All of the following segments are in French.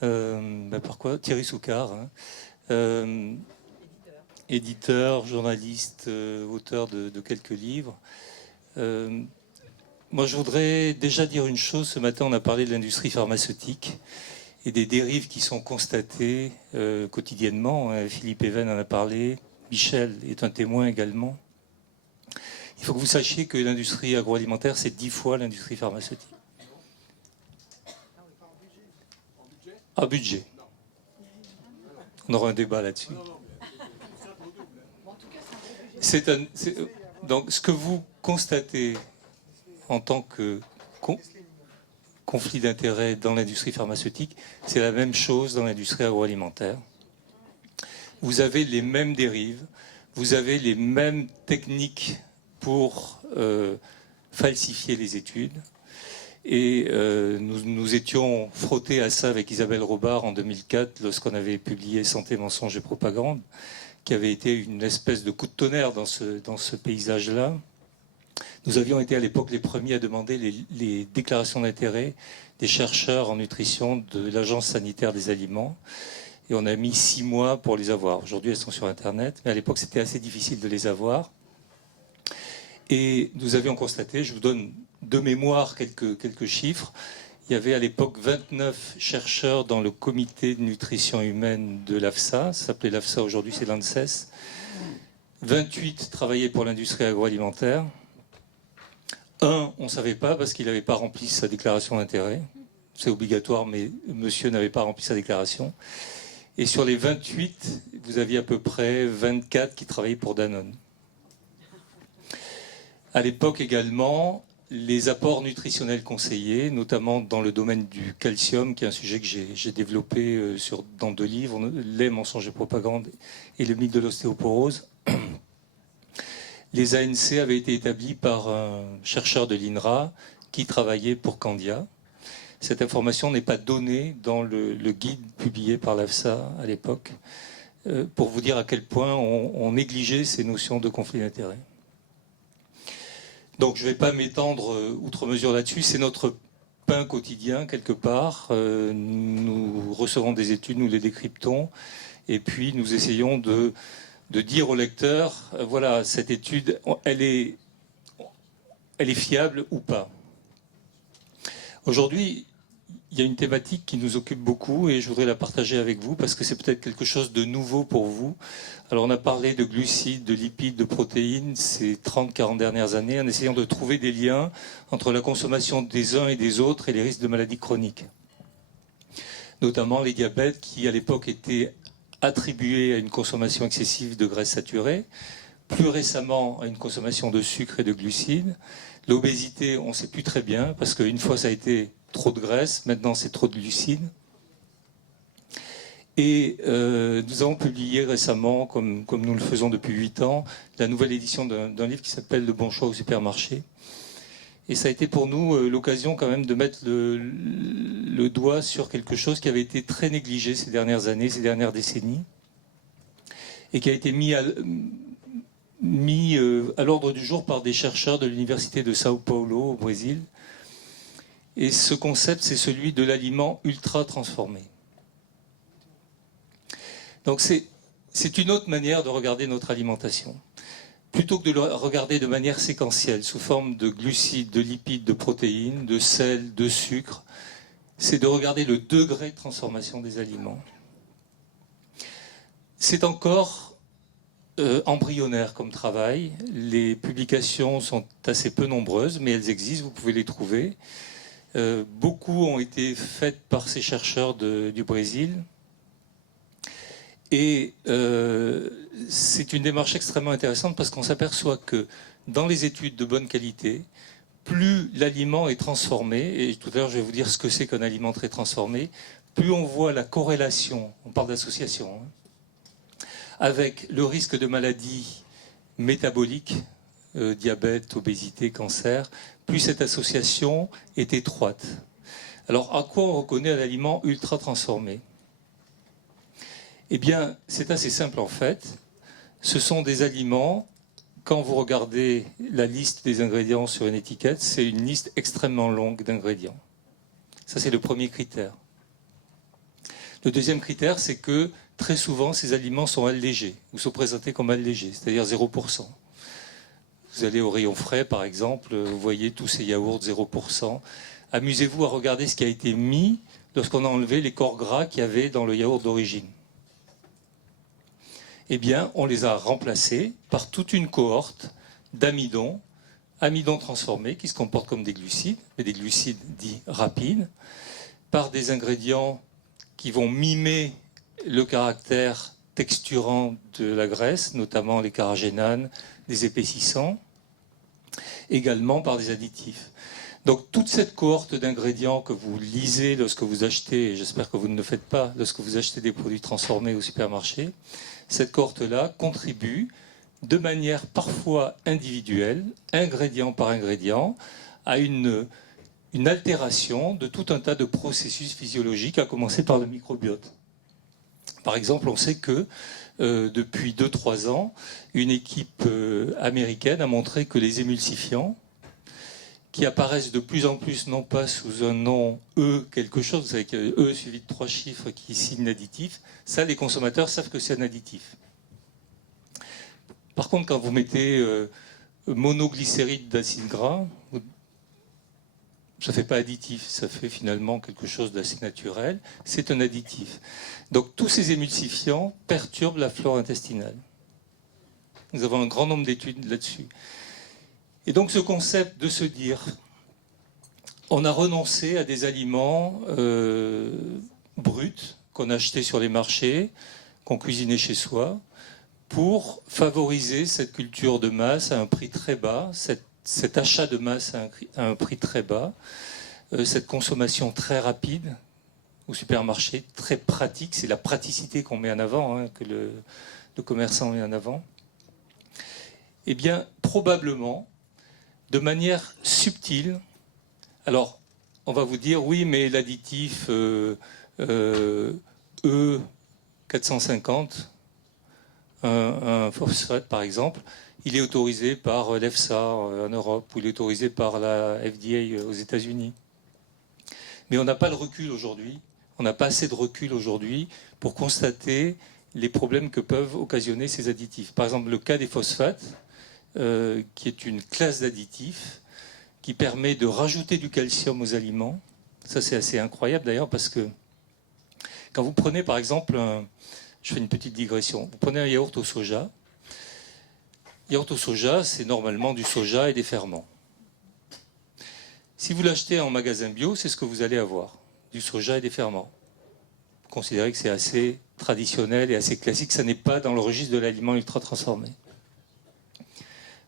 Par quoi? Thierry Soucard, hein. Euh, Éditeur, journaliste, auteur de quelques livres. Moi, je voudrais déjà dire une chose. Ce matin, on a parlé de l'industrie pharmaceutique et des dérives qui sont constatées quotidiennement. Philippe Even en a parlé. Michel est un témoin également. Il faut que vous sachiez que l'industrie agroalimentaire, c'est 10 fois l'industrie pharmaceutique. Ah, budget. On aura un débat là-dessus. Donc, ce que vous constatez en tant que conflit d'intérêts dans l'industrie pharmaceutique, c'est la même chose dans l'industrie agroalimentaire. Vous avez les mêmes dérives, vous avez les mêmes techniques pour falsifier les études. Et nous étions frottés à ça avec Isabelle Robard en 2004 lorsqu'on avait publié Santé, mensonges et propagande, qui avait été une espèce de coup de tonnerre dans ce paysage-là. Nous avions été à l'époque les premiers à demander les déclarations d'intérêt des chercheurs en nutrition de l'Agence sanitaire des aliments. Et on a mis 6 mois pour les avoir. Aujourd'hui, elles sont sur Internet. Mais à l'époque, c'était assez difficile de les avoir. Et nous avions constaté, je vous donne de mémoire quelques chiffres, il y avait à l'époque 29 chercheurs dans le comité de nutrition humaine de l'AFSA. Ça s'appelait l'AFSA, aujourd'hui c'est l'ANSES. 28 travaillaient pour l'industrie agroalimentaire. Un, on ne savait pas parce qu'il n'avait pas rempli sa déclaration d'intérêt. C'est obligatoire, mais monsieur n'avait pas rempli sa déclaration. Et sur les 28, vous aviez à peu près 24 qui travaillaient pour Danone. À l'époque également, les apports nutritionnels conseillés, notamment dans le domaine du calcium, qui est un sujet que j'ai développé dans 2 livres, Lait, mensonges et propagande et le mythe de l'ostéoporose. Les ANC avaient été établis par un chercheur de l'INRA qui travaillait pour Candia. Cette information n'est pas donnée dans le guide publié par l'AFSA à l'époque, pour vous dire à quel point on négligeait ces notions de conflit d'intérêts. Donc je ne vais pas m'étendre outre mesure là-dessus, c'est notre pain quotidien quelque part. Nous recevons des études, nous les décryptons, et puis nous essayons de dire au lecteur, voilà, cette étude, elle est fiable ou pas. Aujourd'hui, il y a une thématique qui nous occupe beaucoup et je voudrais la partager avec vous parce que c'est peut-être quelque chose de nouveau pour vous. Alors on a parlé de glucides, de lipides, de protéines ces 30-40 dernières années en essayant de trouver des liens entre la consommation des uns et des autres et les risques de maladies chroniques. Notamment les diabètes qui à l'époque étaient attribués à une consommation excessive de graisses saturées, plus récemment à une consommation de sucre et de glucides. L'obésité, on ne sait plus très bien parce qu'une fois ça a été trop de graisse, maintenant c'est trop de glucides. Et nous avons publié récemment, comme nous le faisons depuis 8 ans, la nouvelle édition d'un livre qui s'appelle Le bon choix au supermarché. Et ça a été pour nous l'occasion quand même de mettre le doigt sur quelque chose qui avait été très négligé ces dernières années, ces dernières décennies, et qui a été mis à l'ordre du jour par des chercheurs de l'université de Sao Paulo au Brésil. Et ce concept, c'est celui de l'aliment ultra transformé. Donc c'est une autre manière de regarder notre alimentation. Plutôt que de le regarder de manière séquentielle, sous forme de glucides, de lipides, de protéines, de sel, de sucre, c'est de regarder le degré de transformation des aliments. C'est encore embryonnaire comme travail. Les publications sont assez peu nombreuses, mais elles existent, vous pouvez les trouver. Beaucoup ont été faites par ces chercheurs du Brésil. Et c'est une démarche extrêmement intéressante parce qu'on s'aperçoit que dans les études de bonne qualité, plus l'aliment est transformé, et tout à l'heure je vais vous dire ce que c'est qu'un aliment très transformé, plus on voit la corrélation, on parle d'association, avec le risque de maladies métaboliques, diabète, obésité, cancer, plus cette association est étroite. Alors à quoi on reconnaît un aliment ultra transformé ? Eh bien, c'est assez simple en fait. Ce sont des aliments, quand vous regardez la liste des ingrédients sur une étiquette, c'est une liste extrêmement longue d'ingrédients. Ça, c'est le premier critère. Le deuxième critère, c'est que très souvent, ces aliments sont allégés ou sont présentés comme allégés, c'est-à-dire 0%. Vous allez au rayon frais, par exemple, vous voyez tous ces yaourts 0%. Amusez-vous à regarder ce qui a été mis lorsqu'on a enlevé les corps gras qu'il y avait dans le yaourt d'origine. Eh bien, on les a remplacés par toute une cohorte d'amidon, amidon transformés, qui se comportent comme des glucides, mais des glucides dits rapides, par des ingrédients qui vont mimer le caractère texturant de la graisse, notamment les carragénanes, des épaississants, également par des additifs. Donc toute cette cohorte d'ingrédients que vous lisez lorsque vous achetez, et j'espère que vous ne le faites pas lorsque vous achetez des produits transformés au supermarché, cette cohorte-là contribue de manière parfois individuelle, ingrédient par ingrédient, à une altération de tout un tas de processus physiologiques, à commencer par le microbiote. Par exemple, on sait que depuis 2-3 ans, une équipe américaine a montré que les émulsifiants, qui apparaissent de plus en plus, non pas sous un nom E quelque chose, vous savez qu'il y a E suivi de 3 chiffres qui signent l'additif, ça les consommateurs savent que c'est un additif. Par contre, quand vous mettez monoglycéride d'acide gras, ça ne fait pas additif, ça fait finalement quelque chose d'assez naturel, c'est un additif. Donc tous ces émulsifiants perturbent la flore intestinale. Nous avons un grand nombre d'études là-dessus. Et donc ce concept de se dire, on a renoncé à des aliments bruts qu'on achetait sur les marchés, qu'on cuisinait chez soi, pour favoriser cette culture de masse à un prix très bas, cet achat de masse à un prix très bas, cette consommation très rapide au supermarché, très pratique, c'est la praticité qu'on met en avant, hein, que le commerçant met en avant. Eh bien, probablement, de manière subtile, alors on va vous dire, oui, mais l'additif E450, un phosphate par exemple, il est autorisé par l'EFSA en Europe, ou il est autorisé par la FDA aux États-Unis. Mais on n'a pas le recul aujourd'hui, on n'a pas assez de recul aujourd'hui pour constater les problèmes que peuvent occasionner ces additifs. Par exemple, le cas des phosphates, qui est une classe d'additifs qui permet de rajouter du calcium aux aliments. Ça, c'est assez incroyable d'ailleurs, parce que quand vous prenez par exemple, je fais une petite digression, vous prenez un yaourt au soja. Yaourt au soja, c'est normalement du soja et des ferments. Si vous l'achetez en magasin bio, c'est ce que vous allez avoir, du soja et des ferments. Vous considérez que c'est assez traditionnel et assez classique, ça n'est pas dans le registre de l'aliment ultra transformé.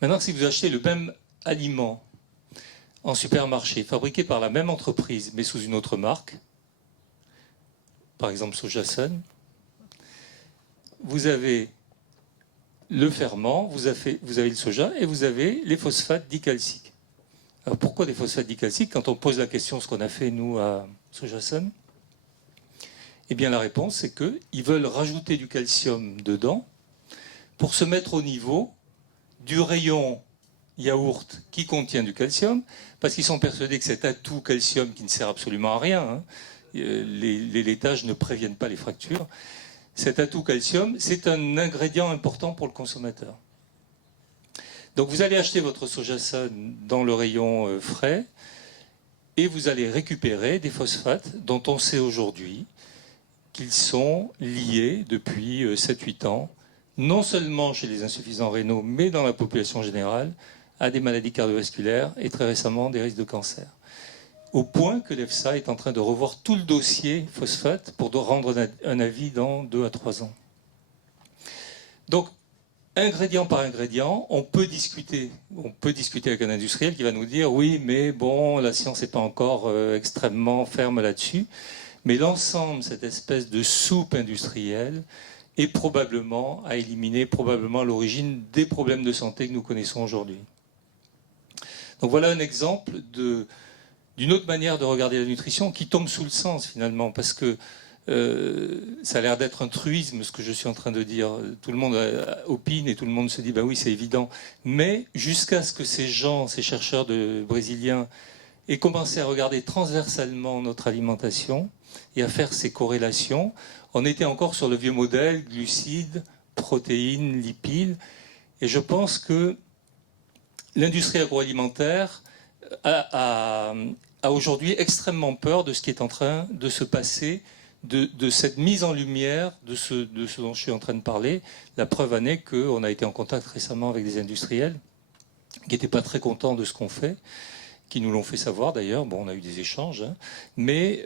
Maintenant, si vous achetez le même aliment en supermarché, fabriqué par la même entreprise, mais sous une autre marque, par exemple Sojasun, vous avez le ferment, vous avez le soja et vous avez les phosphates dicalciques. Alors pourquoi des phosphates dicalciques? Quand on pose la question, ce qu'on a fait nous à Sojasun, eh bien la réponse c'est qu'ils veulent rajouter du calcium dedans pour se mettre au niveau du rayon yaourt qui contient du calcium, parce qu'ils sont persuadés que cet atout calcium qui ne sert absolument à rien, hein, les laitages ne préviennent pas les fractures, cet atout calcium, c'est un ingrédient important pour le consommateur. Donc vous allez acheter votre Sojasun dans le rayon frais et vous allez récupérer des phosphates dont on sait aujourd'hui qu'ils sont liés depuis 7-8 ans, non seulement chez les insuffisants rénaux, mais dans la population générale, à des maladies cardiovasculaires et très récemment des risques de cancer. Au point que l'EFSA est en train de revoir tout le dossier phosphate pour rendre un avis dans 2 à 3 ans. Donc, ingrédient par ingrédient, on peut discuter avec un industriel qui va nous dire oui, mais bon, la science n'est pas encore extrêmement ferme là-dessus. Mais l'ensemble, cette espèce de soupe industrielle, est probablement à éliminer, probablement à l'origine des problèmes de santé que nous connaissons aujourd'hui. Donc voilà un exemple d'une autre manière de regarder la nutrition qui tombe sous le sens finalement, parce que ça a l'air d'être un truisme ce que je suis en train de dire. Tout le monde opine et tout le monde se dit bah oui c'est évident. Mais jusqu'à ce que ces gens, ces chercheurs brésiliens et commencer à regarder transversalement notre alimentation et à faire ces corrélations. On était encore sur le vieux modèle, glucides, protéines, lipides, et je pense que l'industrie agroalimentaire a aujourd'hui extrêmement peur de ce qui est en train de se passer, de cette mise en lumière de ce dont je suis en train de parler. La preuve en est qu'on a été en contact récemment avec des industriels qui n'étaient pas très contents de ce qu'on fait, qui nous l'ont fait savoir d'ailleurs. Bon, on a eu des échanges, hein. Mais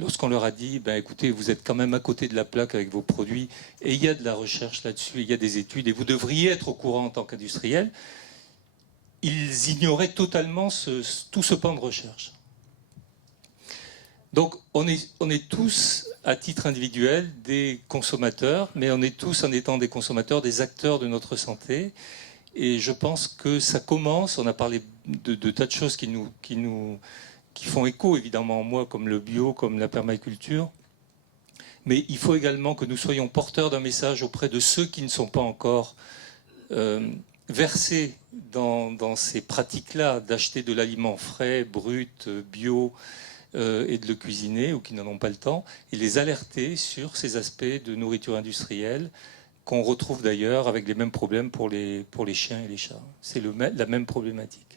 lorsqu'on leur a dit, ben, écoutez, vous êtes quand même à côté de la plaque avec vos produits, et il y a de la recherche là-dessus, il y a des études, et vous devriez être au courant en tant qu'industriel, ils ignoraient totalement tout ce pan de recherche. Donc on est tous, à titre individuel, des consommateurs, mais on est tous, en étant des consommateurs, des acteurs de notre santé. Et je pense que ça commence, on a parlé de tas de choses qui font écho, évidemment, en moi, comme le bio, comme la permaculture. Mais il faut également que nous soyons porteurs d'un message auprès de ceux qui ne sont pas encore versés dans ces pratiques-là, d'acheter de l'aliment frais, brut, bio, et de le cuisiner, ou qui n'en ont pas le temps, et les alerter sur ces aspects de nourriture industrielle qu'on retrouve d'ailleurs avec les mêmes problèmes pour les chiens et les chats. C'est la même problématique.